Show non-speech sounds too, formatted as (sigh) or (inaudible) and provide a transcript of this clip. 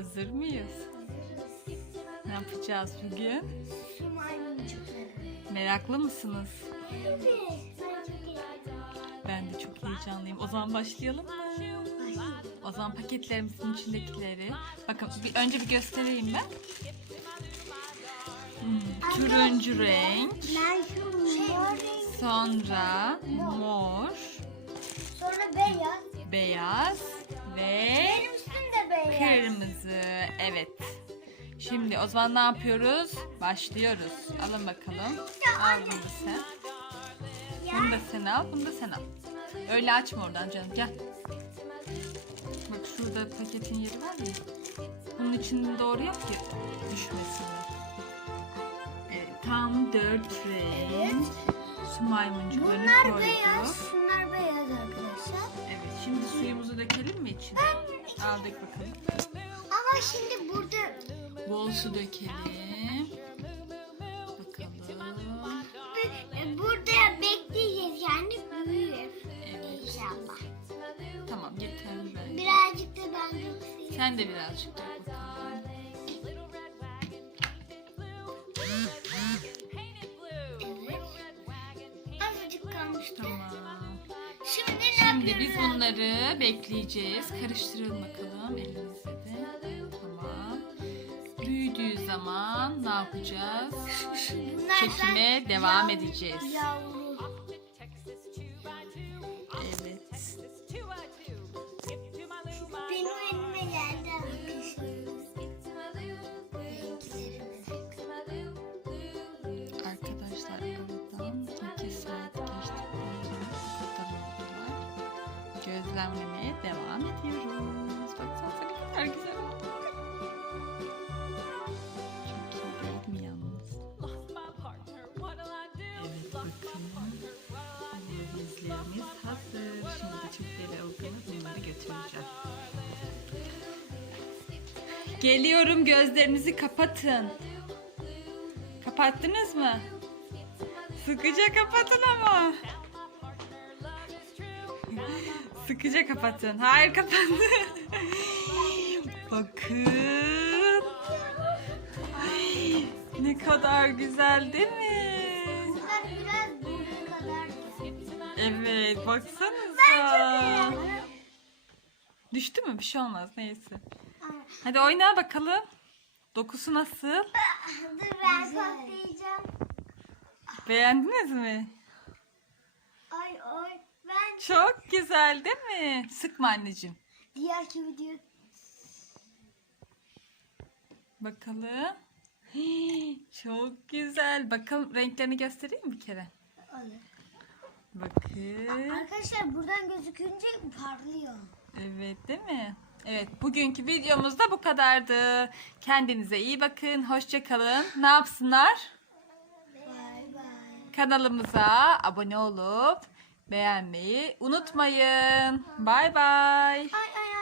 Hazır mıyız? Ne yapacağız bugün? Meraklı mısınız? Ben de çok heyecanlıyım. O zaman başlayalım mı? O zaman paketlerimizin içindekileri. Bakın bir, önce bir göstereyim ben. Hmm, turuncu renk, Sonra mor, sonra beyaz. beyaz ve Evet. Şimdi o zaman ne yapıyoruz? Başlıyoruz. Alın bakalım. Al bunu da sen. Bunu da sen al, bunu da sen al. Öyle açma oradan canım. Gel. Bak şurada paketin yeri var ya. Bunun içini doğru yap ki düşmesinler. Evet, tam dört renk. Su maymuncuklarını Bunlar koyduk. beyaz, şunlar beyaz arkadaşlar. Evet, şimdi suyumuzu dökelim mi içine? Aldık bakalım. Ama şimdi burada Bol su dökelim. Bakalım. burada bekleyeceğiz yani büyür Evet. inşallah. Tamam yeterli bence. Birazcık da ben dökeyim. Sen de birazcık dök bakalım. Evet. Azıcık kalmıştı. Tamam. Şimdi ne Şimdi yapıyoruz? biz bunları bekleyeceğiz. Karıştıralım bakalım elimizle de. Tamam. Büyüdüğü zaman ne yapacağız? Bunlar Çekime devam yavru- edeceğiz. Yavru. Evet. Benim Gözlemlemeye devam ediyoruz. Baksanıza ne kadar güzel oldu. Çok iyi değil mi yalnız? Evet. Bizlerimiz hazır. Şimdi çiftleri alıp bunları götüreceğim. Geliyorum gözlerinizi kapatın. Kapattınız mı? Sıkıca kapatın ama. Sıkıca kapatın. Hayır kapatın. (laughs) Bakın. Ay, ne kadar güzel değil mi? Evet baksanıza. Düştü mü? Bir şey olmaz neyse. Hadi oyna bakalım. Dokusu nasıl? Dur ben koklayacağım. Beğendiniz mi? Ay ay ben Çok güzel değil mi? Sıkma anneciğim. diğerki video Bakalım. Hii, Çok güzel. Bakalım renklerini göstereyim mi bir kere? alır. Bakın. Arkadaşlar buradan gözükünce parlıyor. Evet değil mi? Evet bugünkü videomuz da bu kadardı. Kendinize iyi bakın. Hoşça kalın. Ne yapsınlar? Bay bay. Kanalımıza abone olup beğenmeyi unutmayın. Bay bay. Ay ay